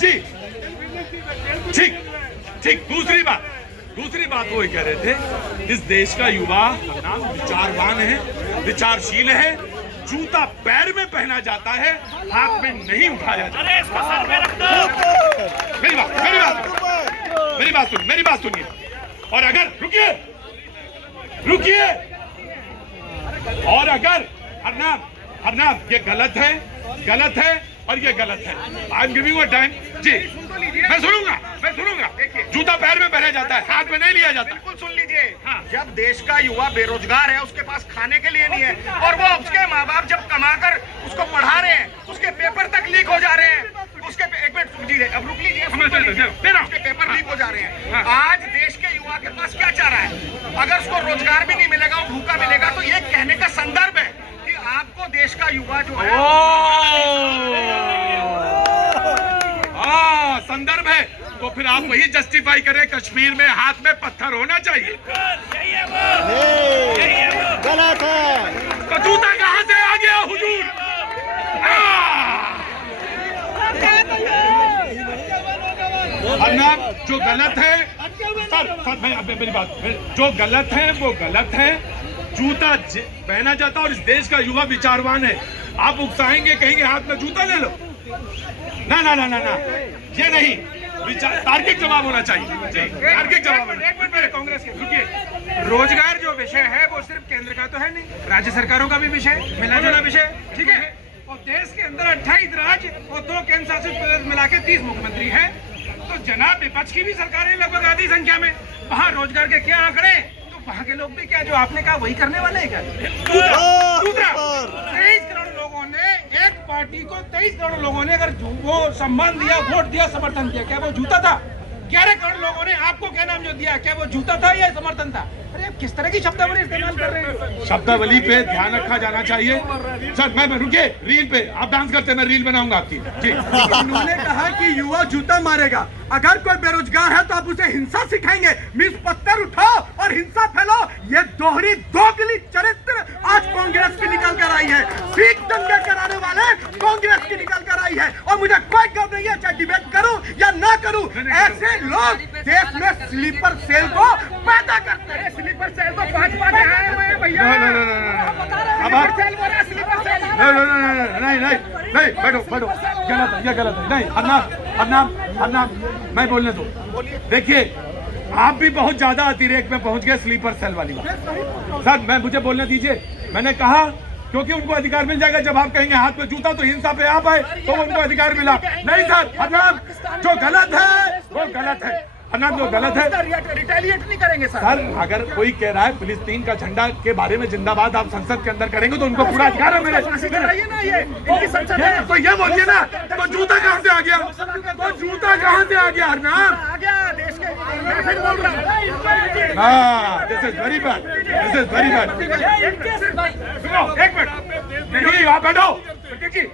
जी ठीक ठीक। दूसरी बात वो कह रहे थे, इस देश का युवा नाम विचारवान है, विचारशील है, जूता पैर में पहना जाता है, हाथ में नहीं उठाया जाता। मेरी बात सुनिए। और अगर रुकिए और अगर हरनाम ये गलत है और ये गलत है। I am giving you time. जी मैं सुनूंगा। जूता पैर में पहना जाता है, हाथ में नहीं लिया जाता। बिल्कुल सुन लीजिए। हाँ। जब देश का युवा बेरोजगार है, उसके पास खाने के लिए नहीं है, और वो उसके माँ बाप जब कमाकर उसको पढ़ा रहे हैं, उसके पेपर तक लीक हो जा रहे हैं, उसके एक मिनट सुन लीजिए, अब रुक लीजिए, उसके पेपर लीक हो जा रहे हैं। आज देश के युवा के पास क्या चाह रहा है? अगर उसको रोजगार भी नहीं मिलेगा, वो भूखा मिलेगा, तो ये कहने का संदर्भ है कि आपको देश का युवा जो है संदर्भ है, तो फिर आप वही जस्टिफाई करें, कश्मीर में हाथ में पत्थर होना चाहिए। गलत है। तो जूता कहां से आ गया हुजूर? हरनाम जो गलत है सर मेरी बात, जो गलत है वो गलत है। जूता पहना जाता और इस देश का युवा विचारवान है। आप उकसाएंगे, कहेंगे हाथ में जूता ले लो। ना ये नहीं, तार्किक जवाब होना चाहिए। तार्किक जवाब। एक मिनट कांग्रेस के रुकिए। रोजगार जो विषय है वो सिर्फ केंद्र का तो है नहीं, राज्य सरकारों का भी विषय, मिला जुला विषय, ठीक है। और देश के अंदर 28 राज्य और 2 केंद्र शासित प्रदेश मिला के 30 मुख्यमंत्री हैं। तो जनाब विपक्ष की भी सरकारें लगभग आधी संख्या में, वहाँ रोजगार के क्या आंकड़े, तो वहाँ के लोग भी क्या जो आपने कहा वही करने वाले हैं क्या? दूसरा 23 करोड़ लोगों ने, एक पार्टी को 23 करोड़ लोगों ने अगर वो सम्मान दिया, वोट दिया, समर्थन दिया, क्या वो जूता था? 11 करोड़ लोगों ने आपको क्या नाम जो दिया, क्या वो जूता था या समर्थन था? अरे आप किस तरह की शब्दावली इस्तेमाल कर रहे हैं? शब्दावली पे ध्यान रखा जाना चाहिए। सर मैं रुकिए, रील पे आप डांस करते हैं, मैं रील बनाऊंगा आपकी। जी उन्होंने कहा कि युवा जूता मारेगा। अगर कोई बेरोजगार है तो आप उसे हिंसा सिखाएंगे, मीन्स पत्थर उठाओ और हिंसा फैलो। ये दोहरी दोगली चरित्र आज कांग्रेस की निकल कर आई है। सीख दंगे कराने वाले कांग्रेस की निकल कर आई है। और मुझे कोई गम नहीं है, चाहे डिबेट करूं या ना करूं, ऐसे लोग देश में स्लीपर सेल को पैदा करते हैं। स्लीपर सेल को 5 आए हुए हैं भैया। नहीं बैठो, गलत है। नहीं हरनाम मैं बोलने दो। देखिए आप भी बहुत ज्यादा अतिरेक में पहुंच गए स्लीपर सेल वाली बात। सर मुझे बोलने दीजिए। मैंने कहा क्योंकि उनको अधिकार मिल जाएगा। जब आप कहेंगे हाथ में जूता तो हिंसा पे आप आए, तो उनको अधिकार मिला। नहीं सर, हरनाम जो गलत है वो गलत है। हरनाम जो गलत है रिटेलिएट नहीं करेंगे सर। अगर कोई कह रहा है फिलिस्तीन का झंडा के बारे में जिंदाबाद आप संसद के अंदर करेंगे तो उनको पूरा अधिकार है। मेरे तो ये बोलिए ना, तो जूता कहाँ से आ गया? हरनाम आ गया देश के। मैं फिर बोल रहा हूं, हाँ दिस इज वेरी बैड। एक मिनट नहीं, आप बैठो। देखिए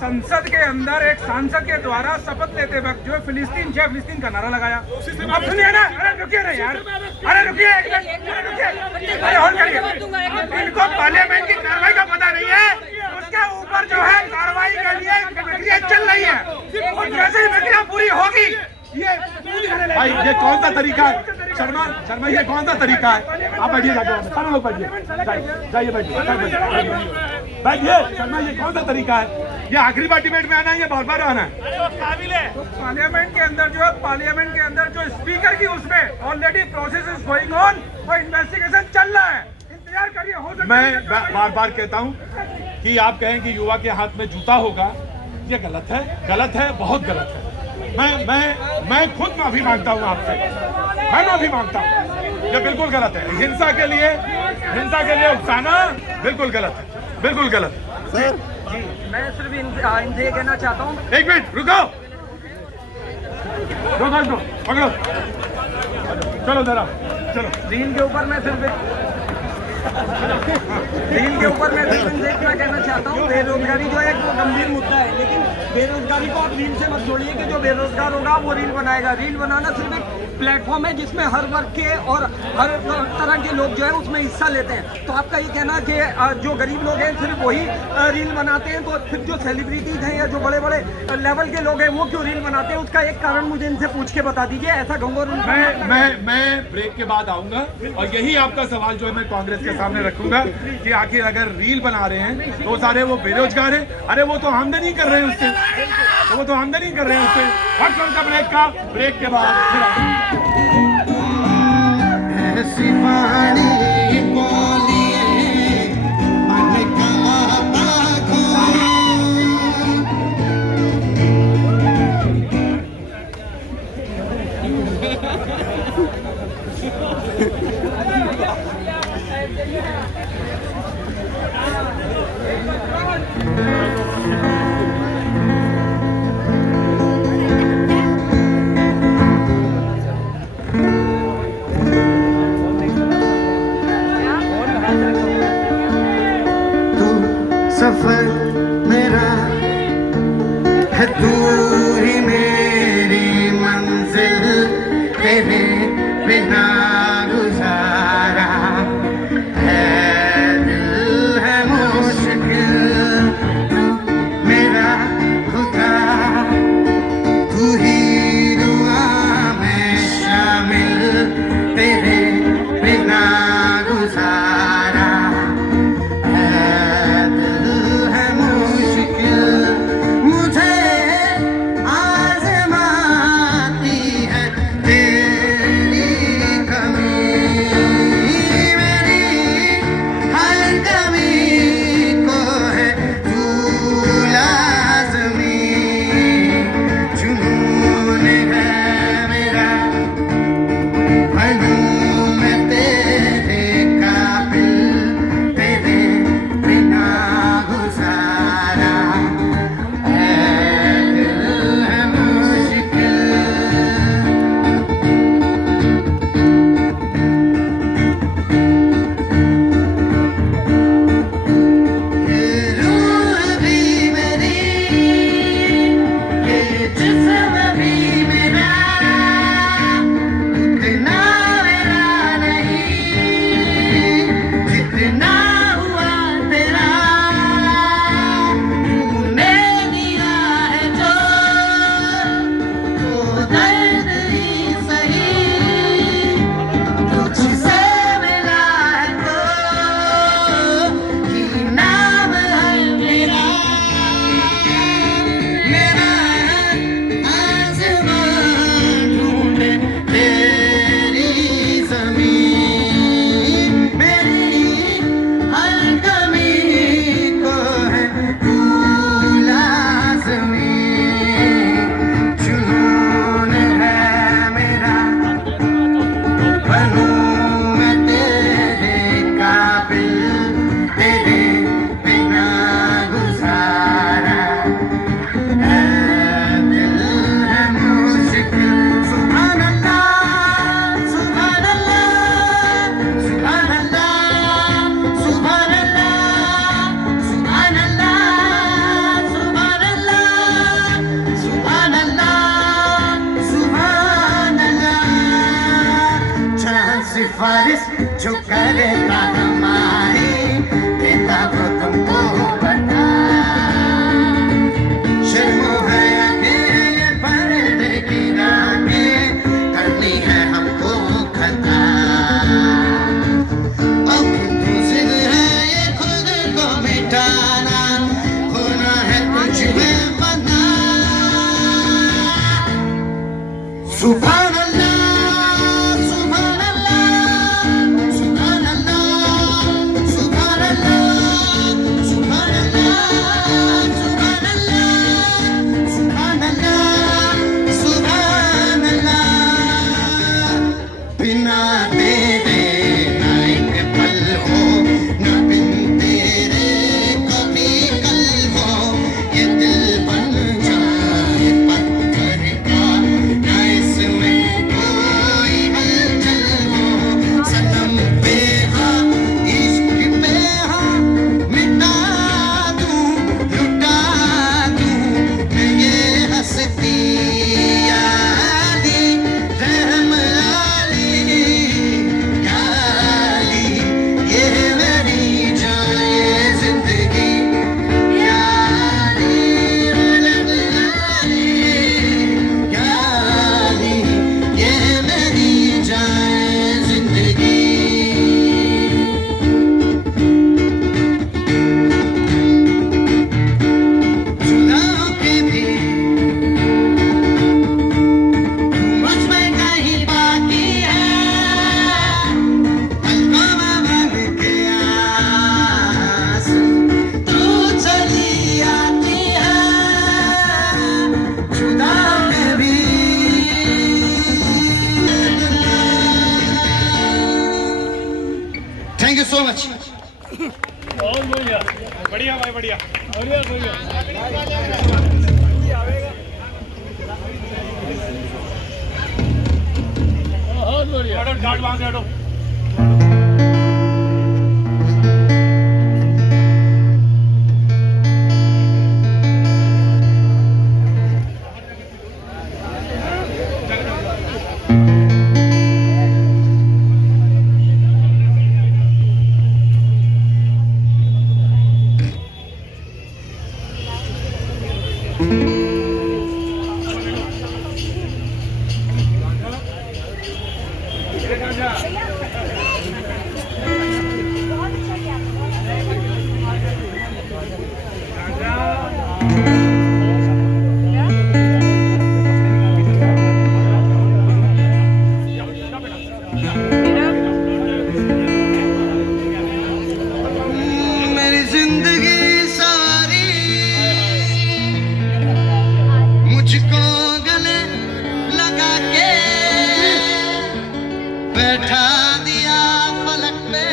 संसद के अंदर एक सांसद के द्वारा शपथ लेते वक्त जो फिलिस्तीन जय फिलिस्तीन का नारा लगाया, अब सुनिए ना। अरे रुकिए ना यार, अरे रुकिए, अरे होल्ड करिए। इनको पार्लियामेंट की कार्रवाई का पता नहीं है, उसके ऊपर जो है कार्रवाई के लिए प्रक्रिया चल रही है, और जैसे ही प्रक्रिया पूरी होगी ये भाई ये कौन सा तरीका है? शर्मा ये कौन सा तरीका है? आप बैठिए, सारे लोग बैठिए, जाइए बैठिए। शर्मा ये कौन सा तरीका है? ये आखिरी बार डिबेट में आना है, ये बार आना है? तो पार्लियामेंट के अंदर जो स्पीकर की उसमें already process is going on और इन्वेस्टिगेशन चल रहा है, इंतजार करिए। हो सकता है मैं बार कहता हूँ कि आप कहें कि युवा के हाथ में जूता होगा, ये गलत है, बहुत गलत है। मैं खुद माफी मांगता हूँ आपसे, मैं माफी मांगता हूँ। ये बिल्कुल गलत है। हिंसा के लिए उकसाना बिल्कुल गलत है। सर मैं सिर्फ इनसे ये कहना चाहता हूँ, एक मिनट रुको, पकड़ो, चलो जरा चलो। रील के ऊपर मैं सिर्फ इतना कहना चाहता हूँ, बेरोजगारी जो है एक गंभीर मुद्दा है, लेकिन बेरोजगारी को आप रील से मत जोड़िए कि जो बेरोजगार होगा वो रील बनाएगा। रील बनाना सिर्फ एक प्लेटफॉर्म है जिसमें हर वर्ग के और हर तरह के लोग जो है उसमें हिस्सा लेते हैं। तो आपका ये कहना कि जो गरीब लोग हैं सिर्फ वही रील बनाते हैं, तो फिर जो सेलिब्रिटीज हैं या जो बड़े बड़े लेवल के लोग हैं वो क्यों रील बनाते हैं? उसका एक कारण मुझे इनसे पूछ के बता दीजिए। ऐसा गंगोर मैं ब्रेक के बाद आऊंगा और यही आपका सवाल जो है मैं कांग्रेस के सामने रखूंगा कि आखिर अगर रील बना रहे हैं तो सारे वो बेरोजगार हैं। अरे वो तो आमदनी कर रहे हैं उससे, तो वो तो आमदनी कर रहे हैं उससे। वक्त का ब्रेक का, ब्रेक के बाद फिर सफर मेरा है, तू ही मेरी मंजिल, तेरे बिना गुजारा है दिल है मुश्किल। तू मेरा खुदा, तू ही दुआ में शामिल, तेरे बिना गुजारा सिफारिश जो करेगा हमारी, देता वो तुमको बता। शर्मो है कि ये पर्दे की राहें करनी है हमको खता। अब तो जिद है ये खुद को मिटाना, होना है कुछ में बना। सुभान इसमें बढ़िया भाई बढ़िया। डाट वहां से हटो। मेरी जिंदगी सारी मुझको गले लगा के बैठा दिया फलक पे,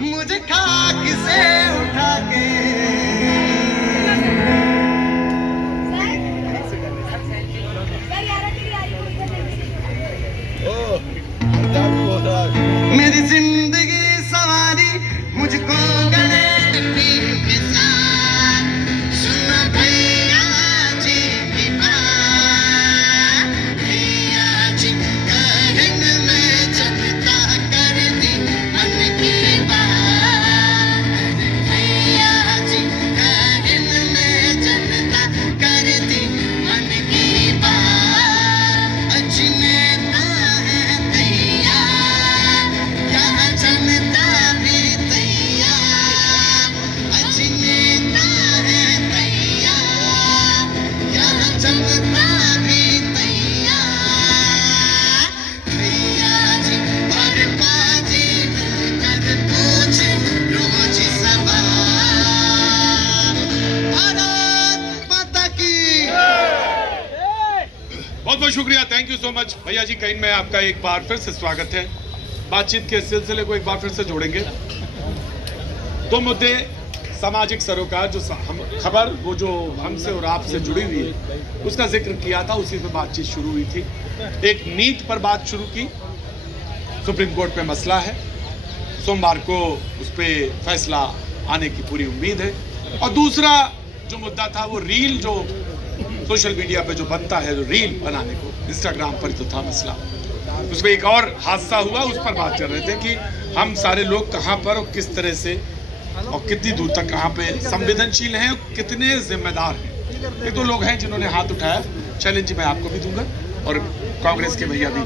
मुझे खाक से उठा के। मेरी जिंदगी सवारी मुझको गले के साथ, सुनो भैया जी की बात, भैया जी कहन में जनता कर दी मन की बात, भैया जी कहन में जनता कर दी मन की बात। अजनेता है तैयार, यहाँ जनता भी तैयार, अजनेता है तैयार, यहाँ जनता भी तैयार। भैया जी और बाजी मिलकर पूछे रोज सवाल। भारत माता की। बहुत बहुत शुक्रिया, थैंक यू सो मच भैया जी। कहीं में आपका एक बार फिर से स्वागत है। बातचीत के सिलसिले को एक बार फिर से जोड़ेंगे। दो मुद्दे सामाजिक सरोकार, जो खबर वो जो हमसे और आपसे जुड़ी हुई है, उसका जिक्र किया था, उसी पे बातचीत शुरू हुई थी। एक नीट पर बात शुरू की, सुप्रीम कोर्ट पे मसला है, सोमवार को उस पर फैसला आने की पूरी उम्मीद है। और दूसरा जो मुद्दा था वो रील, जो सोशल मीडिया पे जो बनता है, जो रील बनाने को इंस्टाग्राम पर जो था मसला, उसमें एक और हादसा हुआ, उस पर बात कर रहे थे कि हम सारे लोग कहाँ पर और किस तरह से और कितनी दूर तक कहाँ पे संवेदनशील हैं और कितने जिम्मेदार हैं। एक दो लोग हैं जिन्होंने हाथ उठाया, चैलेंज मैं आपको भी दूंगा और कांग्रेस के भैया भी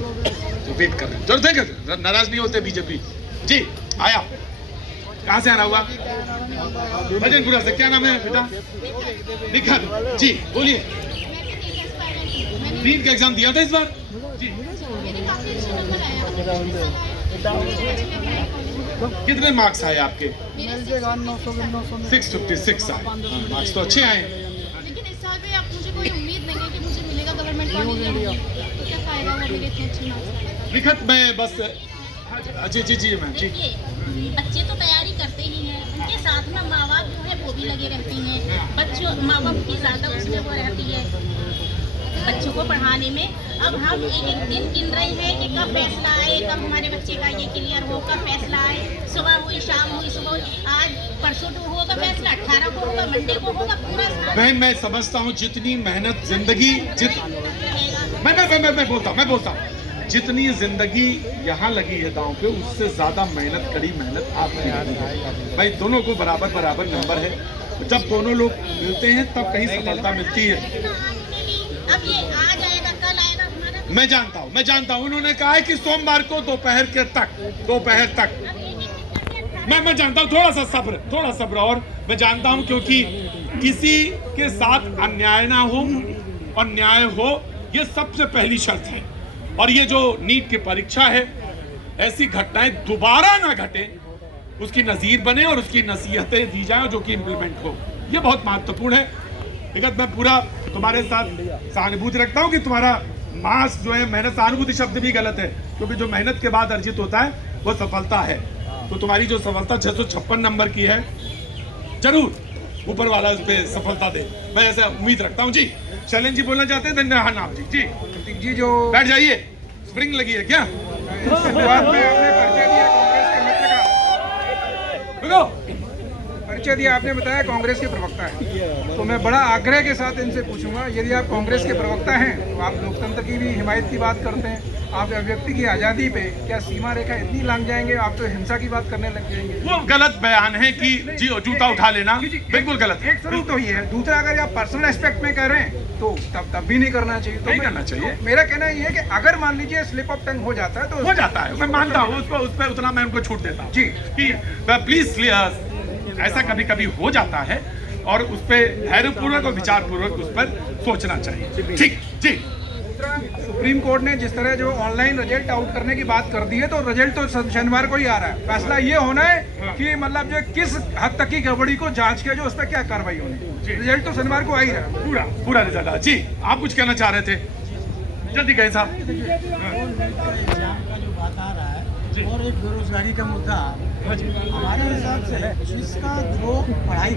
जो वेट कर रहे हैं, जो देखें नाराज नहीं होते बीजेपी जी। आया कहाँ से आना हुआ? भजनपुरा से। क्या नाम है बेटा? निखत जी, बोलिए। नीट का एग्जाम दिया था इस बार जी? कितने मार्क्स आए आपके? 656 आए। मार्क्स तो अच्छे आए। लेकिन इस साल में आप मुझे कोई उम्मीद नहीं है कि मुझे मिलेगा गवर्नमेंट कॉलेज या नहीं, तो क्या फायदा हुआ मेरे इतने अच्छे मार्क्स? निखत मैं बस जी जी जी मैम जी। बच्चे तो तैयारी करते ही हैं, उनके साथ में माँ बाप जो है वो भी लगे रहती हैं। बच्चों माँ बाप की ज़्यादा उसमें वो रहती है बच्चों को पढ़ाने में। अब हम एक एक दिन गिन रहे हैं कि कब फैसला आए, कब हमारे बच्चे का ये क्लियर हो, कब फैसला आए। सुबह हुई, शाम हुई, सुबह हुई, आज परसों को होगा फैसला, 18 को होगा, मंडे को होगा, पूरा बहन मैं समझता हूँ जितनी मेहनत जिंदगी मैं बोलता हूँ जितनी जिंदगी यहाँ लगी है दांव पे, उससे ज्यादा मेहनत, कड़ी मेहनत आपने की। भाई दोनों को बराबर बराबर नंबर है। जब दोनों लोग मिलते हैं तब कहीं सफलता मिलती है। अब ये आज आएगा, कल आएगा हमारा। मैं जानता हूँ। उन्होंने कहा है कि सोमवार को दोपहर तक मैं जानता हूँ। थोड़ा सब्र और मैं जानता हूँ, क्योंकि किसी के साथ अन्याय ना हो और न्याय हो, ये सबसे पहली शर्त है। और ये जो नीट की परीक्षा है, ऐसी घटनाएं दोबारा ना घटे, उसकी नजीर बने और उसकी नसीहतें दी जाएं जो कि इम्प्लीमेंट हो, ये बहुत महत्वपूर्ण है। लेकिन मैं पूरा तुम्हारे साथ सहानुभूति रखता हूँ कि तुम्हारा मास जो है, मेहनत, सहानुभूति शब्द भी गलत है, क्योंकि जो मेहनत के बाद अर्जित होता है वो सफलता है। तो तुम्हारी जो सफलता 656 नंबर की है, जरूर ऊपर वाला उस पे सफलता दे, मैं ऐसा उम्मीद रखता हूँ जी। शैलेंद्र जी बोलना चाहते हैं? धन्यवाद नाम जी। जी प्रतीक जी जो बैठ जाइए, स्प्रिंग लगी है क्या? शुरुआत में आपने परिचय दिया कांग्रेस के मित्र का, रुको, परिचय दिया, आपने बताया कांग्रेस के प्रवक्ता है, तो मैं बड़ा आग्रह के साथ इनसे पूछूंगा, यदि आप कांग्रेस के प्रवक्ता हैं तो आप लोकतंत्र की भी हिमायत की बात करते हैं, आप अभिव्यक्ति की आज़ादी पे क्या सीमा रेखा इतनी लांघ जाएंगे, आप तो हिंसा की बात करने लग जाएंगे। वो गलत बयान है कि जी जूता उठा लेना, बिल्कुल गलत है। एक स्वरूप तो ये है, दूसरा अगर आप पर्सनल एस्पेक्ट में कह रहे हैं तो तब भी नहीं करना चाहिए। तो नहीं करना चाहिए। तो मेरा कहना ये है कि अगर मान लीजिए स्लिप ऑफ टंग हो जाता है तो हो जाता है, मैं मानता हूँ, उस पर उतना मैं उनको छूट देता हूँ जी। कि प्लीज ऐसा कभी कभी हो जाता है और उस पर धैर्यपूर्वक और विचारपूर्वक उस पर सोचना चाहिए। ठीक जी। सुप्रीम कोर्ट ने जिस तरह जो ऑनलाइन रिजल्ट आउट करने की बात कर दी है, तो रिजल्ट तो शनिवार को ही आ रहा है, फैसला ये होना है कि मतलब जो किस हद तक की गड़बड़ी को जांच के जो उस पर क्या कार्रवाई होनी है। रिजल्ट तो शनिवार को आ ही रहा है, पूरा रिजल्ट आ। जी आप कुछ कहना चाह रहे थे, जल्दी कहें साहब। का जो बात आ रहा है और एक बेरोजगारी का मुद्दा, हमारे हिसाब से जिसका जो पढ़ाई